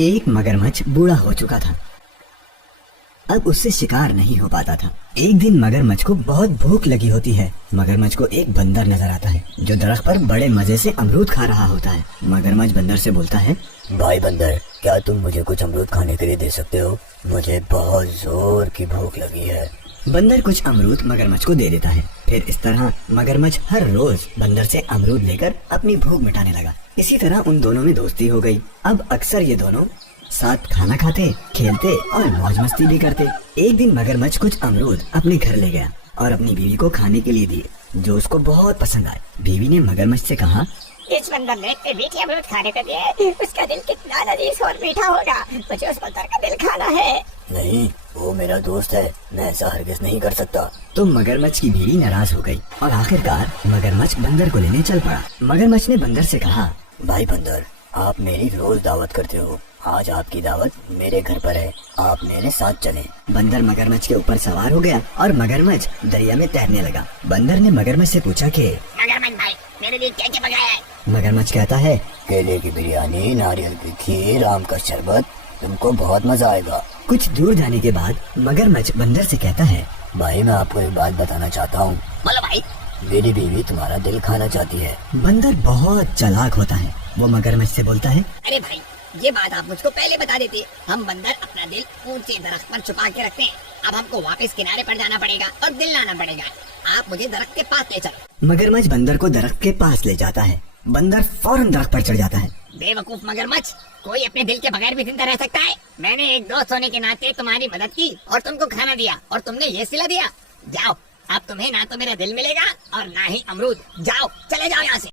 एक मगरमच्छ बूढ़ा हो चुका था। अब उससे शिकार नहीं हो पाता था। एक दिन मगरमच्छ को बहुत भूख लगी होती है। मगरमच्छ को एक बंदर नजर आता है जो दरख्त पर बड़े मजे से अमरूद खा रहा होता है। मगरमच्छ बंदर से बोलता है, भाई बंदर, क्या तुम मुझे कुछ अमरूद खाने के लिए दे सकते हो? मुझे बहुत जोर की भूख लगी है। बंदर कुछ अमरूद मगरमच्छ को दे देता है। फिर इस तरह मगरमच्छ हर रोज बंदर से अमरूद लेकर अपनी भूख मिटाने लगा। इसी तरह उन दोनों में दोस्ती हो गई। अब अक्सर ये दोनों साथ खाना खाते, खेलते और मौज मस्ती भी करते। एक दिन मगरमच्छ कुछ अमरूद अपने घर ले गया और अपनी बीवी को खाने के लिए दिए, जो उसको बहुत पसंद आए। बीवी ने मगरमच्छ से कहा, इस बंदर ने इतने मीठे अमरूद खाने को दिए, उसका दिल कितना लजीज और मीठा होगा। मुझे उस बंदर का दिल खाना है। नहीं, वो मेरा दोस्त है, मैं ऐसा हरगिज नहीं कर सकता। तो मगरमच्छ की बीवी नाराज हो गई और आखिरकार मगरमच्छ बंदर को लेने चल पड़ा। मगरमच्छ ने बंदर से कहा, भाई बंदर, आप मेरी रोज दावत करते हो, आज आपकी दावत मेरे घर पर है, आप मेरे साथ चलें। बंदर मगरमच्छ के ऊपर सवार हो गया और मगरमच्छ दरिया में तैरने लगा। बंदर ने मगरमच्छ से पूछा कि मगरमच्छ भाई, मेरे लिए क्या क्या पकाया है? मगरमच्छ कहता है, केले की बिरयानी, नारियल की खीर, आम का शरबत, तुमको बहुत मजा आएगा। कुछ दूर जाने के बाद मगरमच्छ बंदर से कहता है, भाई मैं आपको एक बात बताना चाहता हूँ। बोलो भाई। मेरी बीवी तुम्हारा दिल खाना चाहती है। बंदर बहुत चालाक होता है। वो मगरमच्छ से बोलता है, अरे भाई, ये बात आप मुझको पहले बता देते। हम बंदर अपना दिल ऊंचे दरख्त पर छुपा के रखते हैं। अब हमको वापस किनारे पर जाना पड़ेगा और दिल लाना पड़ेगा। आप मुझे दरख्त के पास ले चलो। मगरमच्छ बंदर को दरख्त के पास ले जाता है। बंदर फौरन दरख्त पर चढ़ जाता है। बेवकूफ मगरमच्छ, कोई अपने दिल के बगैर भी जिंदा रह सकता है। मैंने एक दोस्त होने के नाते तुम्हारी मदद की और तुमको खाना दिया और तुमने ये सिला दिया। जाओ, अब तुम्हें ना तो मेरा दिल मिलेगा और ना ही अमरूद। जाओ, चले जाओ यहाँ से।